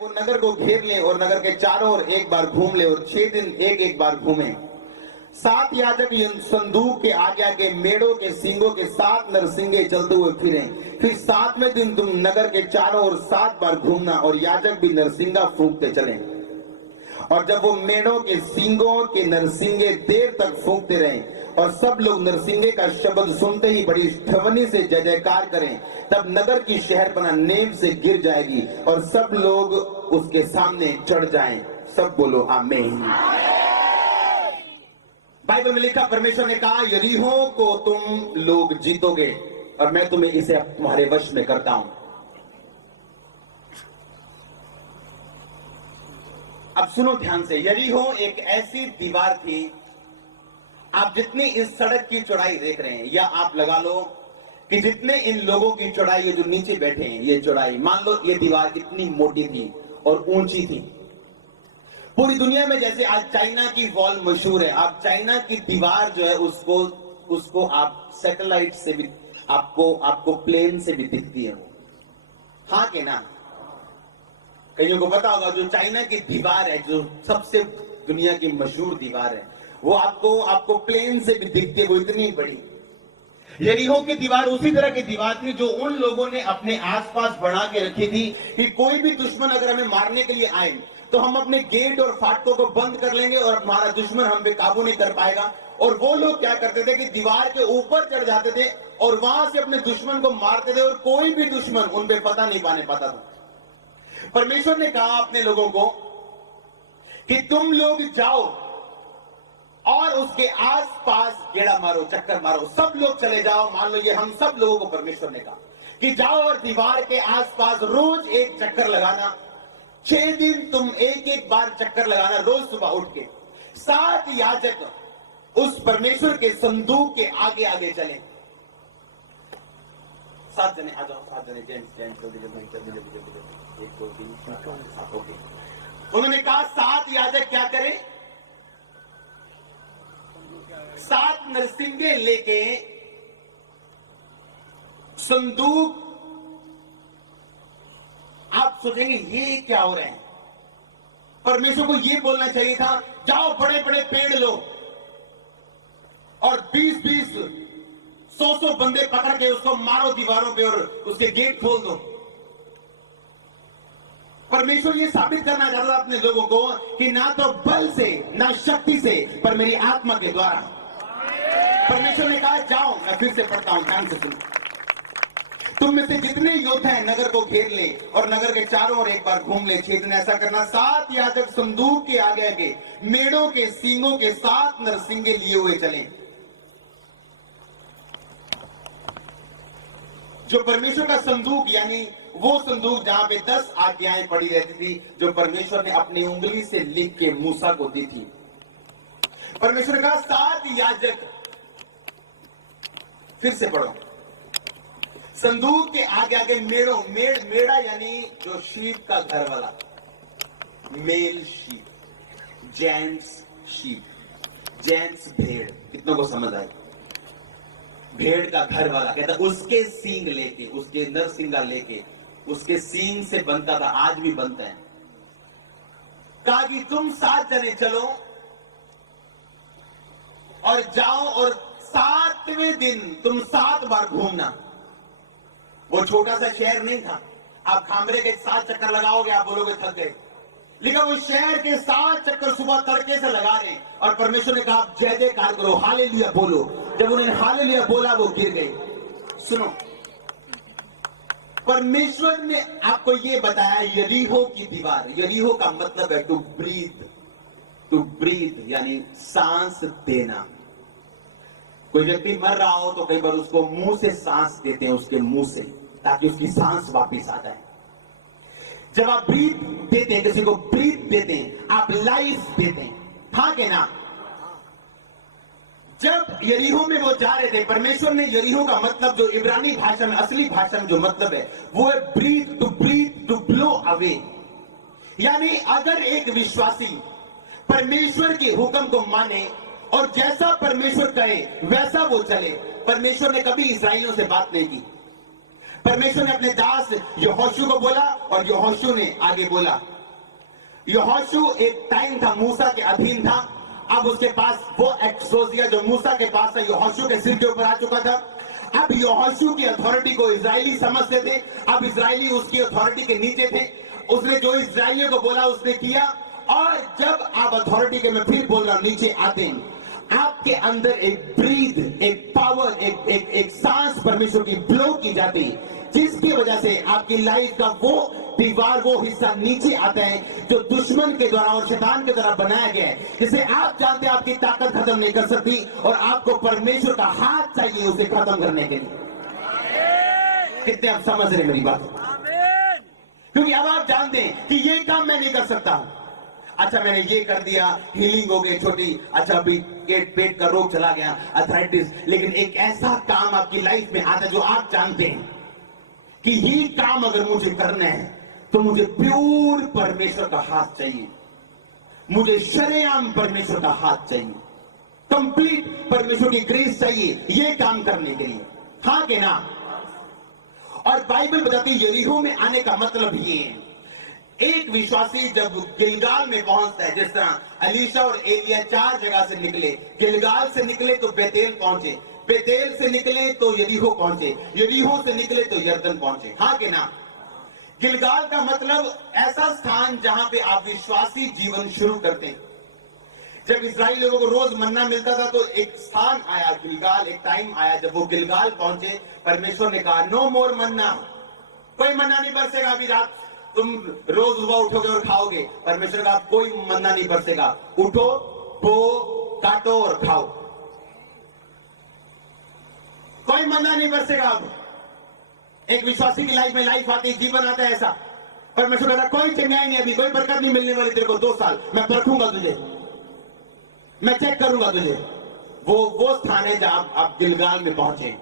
वो नगर को घेर ले और नगर के चारों ओर एक बार घूम ले और 6 दिन एक एक बार घूमे। 7 याजक संदूक के आगे आगे मेढ़ों के सींगों के 7 नरसिंगे चलते हुए फिरे। फिर 7वें दिन तुम नगर के चारों ओर 7 बार घूमना और याजक भी नरसिंगा फूंकते चले। और जब वो मेढ़ों के सींगों के नरसिंगे देर तक फूंकते रहे और सब लोग नरसिंगे का शब्द सुनते ही बड़ी ध्वनि से जय जयकार करें, तब नगर की शहरपनाह नेम से गिर जाएगी और सब लोग उसके सामने चढ़ जाएं। सब बोलो आमीन। बाइबल में लिखा, परमेश्वर ने कहा यरीहो को तुम लोग जीतोगे और मैं तुम्हें इसे अब तुम्हारे वश में करता हूं। अब सुनो ध्यान से, यरीहो एक ऐसी दीवार थी, आप जितनी इस सड़क की चौड़ाई देख रहे हैं या आप लगा लो कि जितने इन लोगों की चौड़ाई, ये जो नीचे बैठे हैं ये चौड़ाई, मान लो ये दीवार इतनी मोटी थी और ऊंची थी। पूरी दुनिया में जैसे आज चाइना की वॉल मशहूर है, आप चाइना की दीवार जो है उसको आप सैटेलाइट से भी आपको प्लेन से भी दिखती है वो, हाँ के ना? कईयों को पता होगा जो चाइना की दीवार है, जो सबसे दुनिया की मशहूर दीवार है, वो आपको प्लेन से भी दिखती है, वो इतनी बड़ी। यरीहो की दीवार उसी तरह की दीवार थी जो उन लोगों ने अपने आसपास बना के रखी थी कि कोई भी दुश्मन अगर हमें मारने के लिए आए तो हम अपने गेट और फाटकों को बंद कर लेंगे और हमारा दुश्मन हम पे काबू नहीं कर पाएगा। और वो लोग क्या करते थे कि दीवार के ऊपर चढ़ जाते थे और वहां से अपने दुश्मन को मारते थे और कोई भी दुश्मन उन पे पता नहीं पाने पाता था। परमेश्वर ने कहा अपने लोगों को कि तुम लोग जाओ और उसके आसपास गेड़ा मारो, चक्कर मारो, सब लोग चले जाओ। मान लो ये हम सब लोगों को परमेश्वर ने कहा कि जाओ और दीवार के आसपास रोज एक चक्कर लगाना। 6 दिन तुम एक एक बार चक्कर लगाना, रोज सुबह उठ के। 7 याजक उस परमेश्वर के संदूक के आगे आगे चले। 7 जने आ जाओ, 7 जने जेंट्स उन्होंने कहा 7 याजक क्या करें? 7 नरसिंगे लेके संदूक। आप सोचेंगे ये क्या हो रहा है? परमेश्वर को ये बोलना चाहिए था, जाओ बड़े बड़े पेड़ लो और 20-20 100 बंदे पकड़ के उसको मारो दीवारों पे और उसके गेट खोल दो। परमेश्वर ये साबित करना चाहता था अपने लोगों को कि ना तो बल से ना शक्ति से पर मेरी आत्मा के द्वारा। परमेश्वर ने कहा जाओ, मैं फिर से पढ़ता हूं, ध्यान से सुनो। तुम में से जितने योद्धा हैं नगर को घेर ले और नगर के चारों ओर एक बार घूम ले। 6 दिन ऐसा करना। 7 याजक संदूक के आगे आगे मेढ़ों के सींगों के 7 नरसिंगे लिए हुए चले। जो परमेश्वर का संदूक, यानी वो संदूक जहां पे 10 आज्ञाएं पड़ी रहती थी जो परमेश्वर ने अपनी उंगली से लिख के मूसा को दी थी। परमेश्वर ने कहा 7 याजक, फिर से पढ़ो, संदूक के आगे आगे मेढ़ा यानी जो शीप का घर वाला, male sheep, gents sheep, gents भेड़। कितनों को समझ आई? भेड़ का घर वाला कहता उसके सींग लेके, उसके नरसिंगा लेके, उसके सींग से बनता था, आज भी बनता है। कहा कि तुम 7 जने चलो और जाओ और 7वें दिन तुम 7 बार घूमना। वो छोटा सा शहर नहीं था, आप खामरे के 7 चक्कर लगाओगे आप बोलोगे थक गए। लेकिन वो शहर के 7 चक्कर सुबह तड़के से लगा रहे और परमेश्वर ने कहा आप जय जयकार करो, हालेलुया बोलो। जब उन्होंने हालेलुया बोला वो गिर गए। सुनो, परमेश्वर ने आपको ये बताया यरीहो की दीवार। यरीहो का मतलब है टू ब्रीथ, टू ब्रीथ यानी सांस देना। कोई व्यक्ति मर रहा हो तो कई बार उसको मुंह से सांस देते हैं, उसके मुंह से, ताकि उसकी सांस वापस आ जाए। जब आप ब्रीथ देते हैं, किसी को ब्रीथ देते हैं, आप लाइफ देते हैं, हाँ के ना? जब यरीहो में वो जा रहे थे, परमेश्वर ने यरीहो का मतलब जो इब्रानी भाषा में, असली भाषा में जो मतलब है वो है ब्रीथ टू ब्लो अवे। यानी अगर एक विश्वासी परमेश्वर के हुक्म को माने और जैसा परमेश्वर कहे वैसा वो चले। परमेश्वर ने कभी इस्राएलियों से बात नहीं की। परमेश्वर ने अपने दास यहोशू को बोला और यहोशू ने आगे बोला। यहोशू एक टाइम था मूसा के अधीन था, अब उसके पास वो एक्सोसिया जो मूसा के पास था यहोशू के सिर के ऊपर आ चुका था। अब यहोशू की अथॉरिटी को इजरायली समझते थे, अब इजरायली उसकी अथॉरिटी के नीचे थे। उसने जो इजरायलियों को बोला उसने किया। और जब आप अथॉरिटी के, मैं फिर बोल रहा हूं, नीचे आते हैं, आपके अंदर एक ब्रीथ, एक पावर, एक सांस परमेश्वर की ब्लो की जाती है, जिसकी वजह से आपकी लाइफ का वो दीवार, वो हिस्सा नीचे आता है जो दुश्मन के द्वारा और शैतान के द्वारा बनाया गया है, जिसे आप जानते हैं आपकी ताकत खत्म नहीं कर सकती और आपको परमेश्वर का हाथ चाहिए उसे खत्म करने के लिए। कितने आप समझ रहे मेरी बात? क्योंकि अब आप जानते हैं कि ये काम मैं नहीं कर सकता। अच्छा मैंने ये कर दिया, हीलिंग हो गई छोटी, अच्छा अभी पेट का रोग चला गया, अर्थराइटिस, लेकिन एक ऐसा काम आपकी लाइफ में आता है जो आप जानते हैं कि ये काम अगर मुझे करना है तो मुझे प्योर परमेश्वर का हाथ चाहिए, मुझे शरेआम परमेश्वर का हाथ चाहिए, कंप्लीट परमेश्वर की ग्रेस चाहिए ये काम करने के लिए। हाँ के ना? और बाइबल बताती है यरीहो में आने का मतलब ये है, एक विश्वासी जब गिलगाल में पहुंचता है, जिस तरह अलीशा और एलिया 4 जगह से निकले, गिलगाल से निकले तो बेतेल पहुंचे, बेतेल से निकले तो यरीहो पहुंचे, यरीहो से निकले तो यरदन पहुंचे। हाँ के ना? गिलगाल का मतलब ऐसा स्थान जहां पे आप विश्वासी जीवन शुरू करते हैं। जब इस्राएली लोगों को रोज मन्ना मिलता था तो एक स्थान आया गिलगाल, एक टाइम आया जब वो गिलगाल पहुंचे, परमेश्वर ने कहा नो मोर मन्ना, कोई मन्ना नहीं बरसेगा, अभी रात तुम रोज सुबह उठोगे और खाओगे। परमेश्वर का कोई मन्ना नहीं बरसेगा, उठो, बो, काटो और खाओ, कोई मन्ना नहीं बरसेगा। अब एक विश्वासी की लाइफ में लाइफ आती, जीवन आता है ऐसा, परमेश्वर कहता कोई चंगाई नहीं, अभी कोई बरकत नहीं मिलने वाली तेरे को, 2 साल मैं परखूंगा तुझे, मैं चेक करूंगा तुझे। वो स्थान है जहां आप गिलगाल में पहुंचे।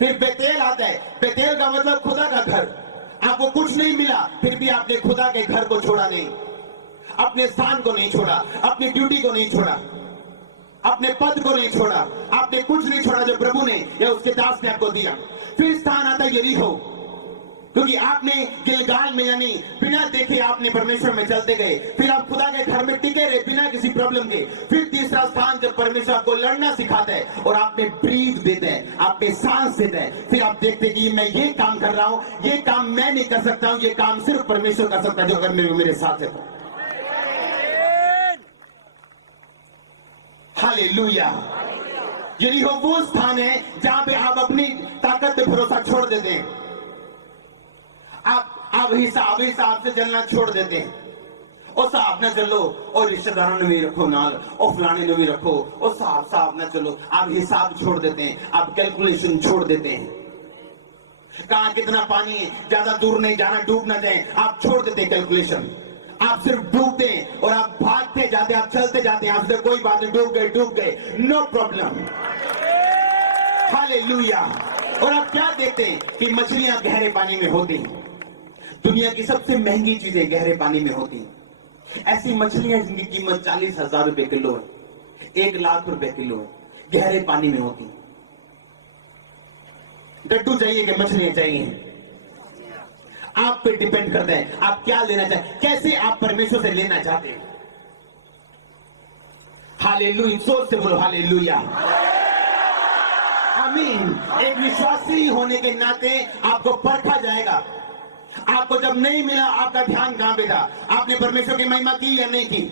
फिर बेतेल आता है, बेतेल का मतलब खुदा का घर। आपको कुछ नहीं मिला फिर भी आपने खुदा के घर को छोड़ा नहीं, अपने स्थान को नहीं छोड़ा, अपनी ड्यूटी को नहीं छोड़ा, अपने पद को नहीं छोड़ा, आपने कुछ नहीं छोड़ा जो प्रभु ने या उसके दास ने आपको दिया। फिर स्थान आता है यरीहो, क्योंकि आपने गिलगाल में यानी बिना देखे आपने परमेश्वर में चलते गए, फिर आप खुदा के घर में टिके रहे बिना किसी प्रॉब्लम के। फिर तीसरा स्थान जब परमेश्वर आपको लड़ना सिखाता है और आपने ब्रीथ देते हैं, आपने सांस देते हैं, फिर आप देखते हैं कि मैं ये काम कर रहा हूं, ये काम मैं नहीं कर सकता हूं, ये काम सिर्फ परमेश्वर कर सकता है जो अगर मेरे साथ है। हालेलुया। यरीहो वो स्थान है जहां पे आप अपनी ताकत पे भरोसा छोड़ देते हैं, आप हिसाब से चलना छोड़ देते हैं। और साहब ना चलो, और रिश्तेदारों ने भी रखो नाल, और फलाने ने भी रखो, और साहब ना चलो, आप हिसाब छोड़ देते हैं, आप कैलकुलेशन छोड़ देते हैं। कहां कितना पानी है, ज्यादा दूर नहीं जाना, डूब ना जाए, आप छोड़ देते हैं कैलकुलेशन, आप सिर्फ डूबते हैं और आप भागते जाते हैं, आप चलते जाते हैं, आपसे कोई बात नहीं, डूब गए, नो प्रॉब्लम। हालेलुया। और आप क्या देखते हैं कि मछलियां गहरे पानी में होती हैं, दुनिया की सबसे महंगी चीजें गहरे पानी में होती हैं। ऐसी मछलियां जिनकी कीमत 40,000 रुपए किलो है, 1 लाख रुपए किलो है, गहरे पानी में होती हैं। डड्डू चाहिए कि मछलियां चाहिए? आप पे डिपेंड करता है आप क्या लेना चाहते, कैसे आप परमेश्वर से लेना चाहते हैं। हालेलुया, जोर से बोलो हालेलुया। आमीन। एक विश्वासी होने के नाते आपको परखा जाएगा। आपको जब नहीं मिला आपका ध्यान कहां पे था, आपने परमेश्वर की महिमा की या नहीं की?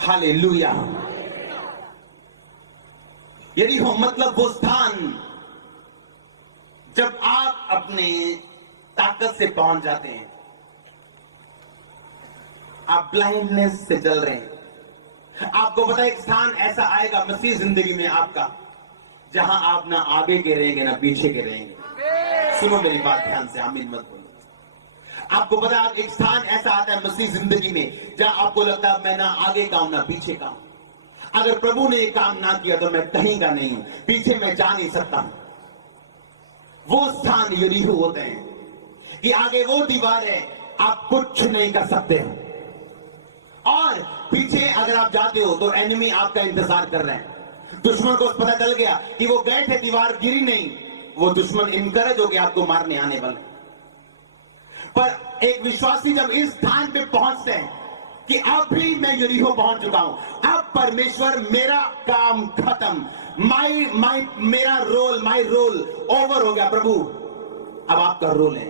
हालेलुया। यरीहो मतलब वो स्थान जब आप अपने ताकत से पहुंच जाते हैं, आप ब्लाइंडनेस से चल रहे हैं। आपको पता है एक स्थान ऐसा आएगा मसीह जिंदगी में आपका, जहां आप ना आगे के रहेंगे ना पीछे के रहेंगे। सुनो मेरी बात ध्यान से, आमीन मत बोलो। आपको पता है एक स्थान ऐसा आता है मसीह जिंदगी में जहां आपको लगता है मैं ना आगे का हूं ना पीछे का हूं। अगर प्रभु ने ये काम ना किया तो मैं कहीं का नहीं हूं, पीछे मैं जा नहीं सकता। वो स्थान यरीहो होते हैं कि आगे वो दीवार है, आप कुछ नहीं कर सकते, और पीछे अगर आप जाते हो तो एनिमी आपका इंतजार कर रहे हैं। दुश्मन को पता चल गया कि वो गए थे, दीवार गिरी नहीं, वो दुश्मन इनकरेज हो गया आपको मारने आने वाले। पर एक विश्वासी जब इस स्थान पे पहुंचते हैं कि अब भी मैं यरीहो पहुंच चुका हूं, अब परमेश्वर मेरा काम खत्म, मेरा रोल, माई रोल ओवर हो गया, प्रभु अब आपका रोल है।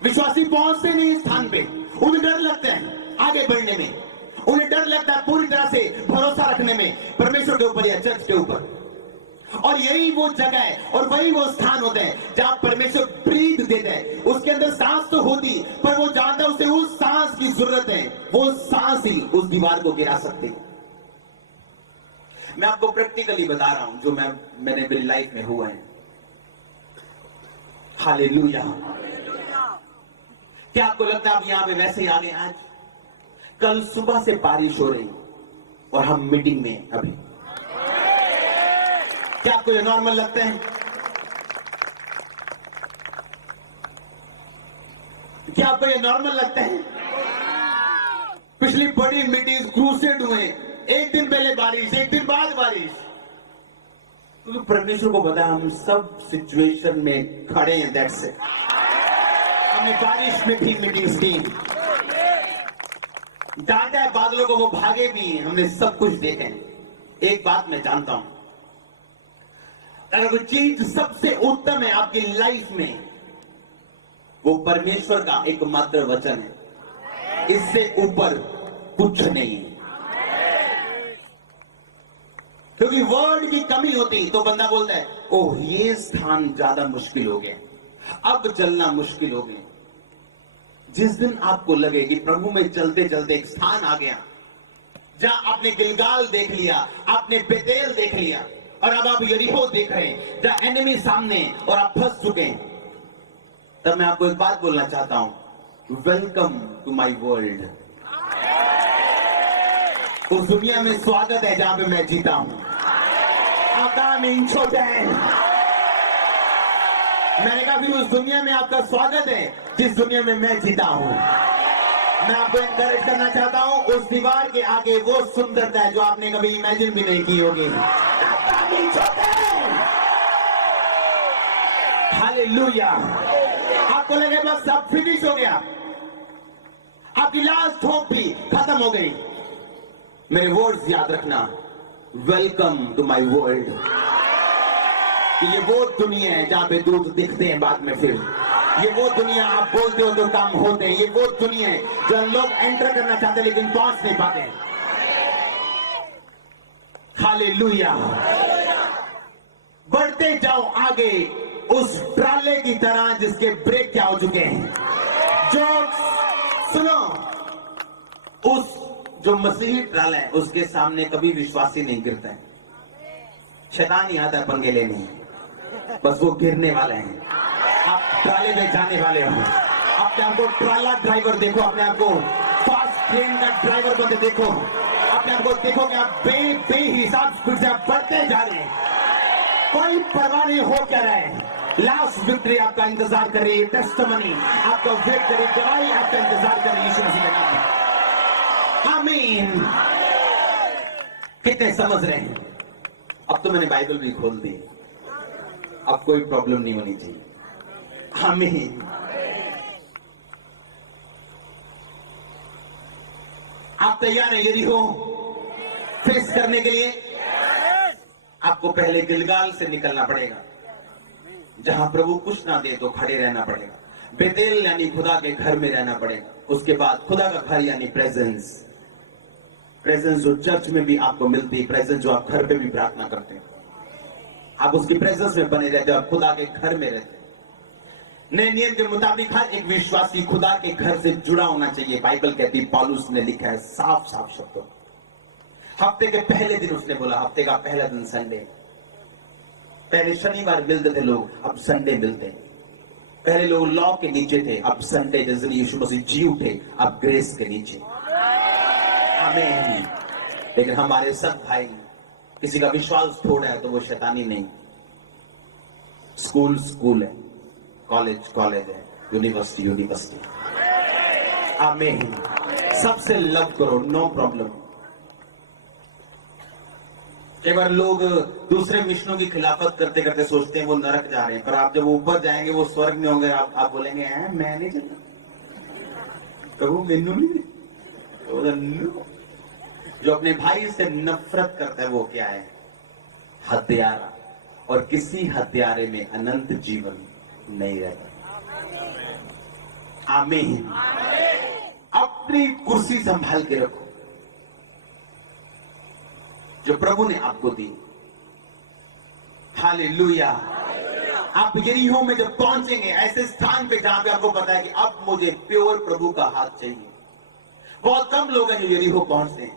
विश्वासी पहुंचते नहीं इस स्थान पे, उन्हें डर लगता है आगे बढ़ने में, उन्हें डर लगता है पूरी तरह से भरोसा रखने में परमेश्वर के ऊपर या चर्च के ऊपर। और यही वो जगह है और वही वो स्थान होता है जहां परमेश्वर ब्रीथ देता है। उसके अंदर सांस तो होती, पर वो जानता है उसे उस सांस की जरूरत है, वो सांस ही उस दीवार को गिरा सकती है। मैं आपको प्रैक्टिकली बता रहा हूं जो मैंने मेरी लाइफ में हुआ है। हालेलुया। क्या आपको लगता है आप यहां पे वैसे ही आ गए? आज कल सुबह से बारिश हो रही और हम मीटिंग में अभी, क्या आपको ये नॉर्मल लगता है? क्या आपको ये नॉर्मल लगता है? पिछली बड़ी मीटिंग क्रूसेड हुए, एक दिन पहले बारिश, एक दिन बाद बारिश। तो परमेश्वर को पता हम सब सिचुएशन में खड़े हैं, दैट्स इट। हमने बारिश में भी मीटिंग्स की, डांटा है बादलों को, वो भागे भी हैं, हमने सब कुछ देखे हैं। एक बात मैं जानता हूं, अगर कोई चीज सबसे उत्तम है आपकी लाइफ में, वो परमेश्वर का एकमात्र वचन है, इससे ऊपर कुछ नहीं है। क्योंकि वर्ड की कमी होती तो बंदा बोलता है ओह ये स्थान ज्यादा मुश्किल हो गया, अब चलना मुश्किल हो गया। जिस दिन आपको लगे कि प्रभु में चलते चलते एक स्थान आ गया जहां आपने गिलगाल देख लिया, आपने बेतेल देख लिया और अब आप यरीहो देख रहे हैं, द एनिमी सामने और आप फंस चुके हैं, तब मैं आपको एक बात बोलना चाहता हूं, वेलकम टू माई वर्ल्ड। उस दुनिया में स्वागत है जहां पे मैं जीता हूं। मैंने कहा फिर उस दुनिया में आपका स्वागत है जिस दुनिया में मैं जीता हूं। मैं आपको एनकरेज करना चाहता हूं, उस दीवार के आगे वो सुंदरता है जो आपने कभी इमेजिन भी नहीं की होगी। हालेलुया। आपको लगे बस सब फिनिश हो गया, आपकी लास्ट होप भी खत्म हो गई। मेरे वर्ड्स याद रखना, वेलकम टू माई वर्ल्ड। ये वो दुनिया है जहां पे दूध दिखते हैं बाद में, फिर ये वो दुनिया आप बोलते हो तो काम होते हैं, ये वो दुनिया है जो लोग एंटर करना चाहते हैं लेकिन पहुंच नहीं पाते। हालेलुया। बढ़ते जाओ आगे उस ट्राले की तरह जिसके ब्रेक क्या हो चुके हैं। जो सुनो, उस जो मसीही ट्राला है उसके सामने कभी विश्वासी नहीं गिरता है। शैतान ही आता है पंगे लेने, बस वो गिरने वाले हैं। आप ट्राले में जाने वाले हो। अपने आपको ट्राला ड्राइवर देखो, अपने आपको फास्ट ट्रेन का ड्राइवर बनते देखो, अपने आपको देखो कि आप बेहिसाब स्पीड से आप बढ़ते जा रहे हैं, कोई परवाह नहीं हो क्या रहा है। लास्ट विक्ट्री आपका इंतजार कर रही है, टेस्टिमनी आपका विक्ट्री, गवाही आपका इंतजार कर रही है यीशु मसीह के नाम में। आमीन। कितने समझ रहे हैं? अब तो मैंने बाइबल भी खोल दी, अब कोई प्रॉब्लम नहीं होनी चाहिए। आमीन। आप तैयार हैं यरीहो फेस करने के लिए? आपको पहले गिलगाल से निकलना पड़ेगा, जहां प्रभु कुछ ना दे तो खड़े रहना पड़ेगा। बेतेल यानी खुदा के घर में रहना पड़ेगा। उसके बाद खुदा का घर यानी प्रेजेंस, प्रेजेंस जो चर्च में भी आपको मिलती है, प्रेजेंस जो आप घर पे भी प्रार्थना करते हैं, आप उसकी प्रेजेंस में बने रहते हो, आप खुदा के घर में रहते हैं। नए नियम के मुताबिक हर एक विश्वासी खुदा के घर से जुड़ा होना चाहिए। बाइबल कहती है, पौलुस ने लिखा है साफ साफ शब्दों, हफ्ते के पहले दिन उसने बोला, हफ्ते का पहला दिन संडे। पहले शनिवार मिलते थे लोग, अब संडे मिलते हैं। पहले लोग लॉ के नीचे थे, अब संडे जैसे यीशु मसीह जी उठे, अब ग्रेस के नीचे। आमीन। लेकिन हमारे सब भाई, किसी का विश्वास थोड़ा है तो वो शैतानी नहीं। स्कूल स्कूल है, कॉलेज कॉलेज है, यूनिवर्सिटी यूनिवर्सिटी। आमीन। सबसे लव करो, नो प्रॉब्लम। कई बार लोग दूसरे मिशनों की खिलाफत करते करते सोचते हैं वो नरक जा रहे हैं, पर आप जब ऊपर जाएंगे वो स्वर्ग में होंगे, आप बोलेंगे हैं मैं नहीं चलता, प्रभु मेनू नहीं। जो अपने भाई से नफरत करता है वो क्या है? हत्यारा। और किसी हत्यारे में अनंत जीवन नहीं रहता। आमीन। अपनी कुर्सी संभाल के रखो जो प्रभु ने आपको दी। हालेलुया। आप यरीहो में जब पहुंचेंगे ऐसे स्थान पे जहां पे आपको पता है कि अब मुझे प्योर प्रभु का हाथ चाहिए। बहुत कम लोग हैं जो यरीहो पहुंचते हैं,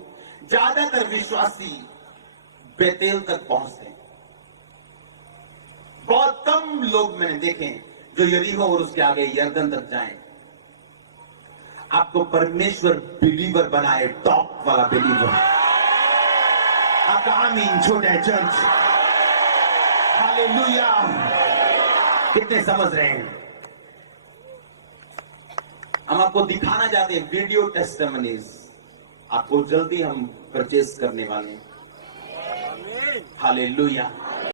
ज्यादातर विश्वासी बेतेल तक पहुंचते हैं। बहुत कम लोग मैंने देखे जो यरीहो और उसके आगे यरदन तक जाएं। आपको परमेश्वर बिलीवर बनाए, टॉप वाला बिलीवर। आपका आमीन छोटा है चर्च। हालेलुया। कितने समझ रहे हैं? हम आपको दिखाना चाहते हैं वीडियो टेस्टिमनीज, आपको जल्दी हम परचेस करने वाले हैं। हालेलुया।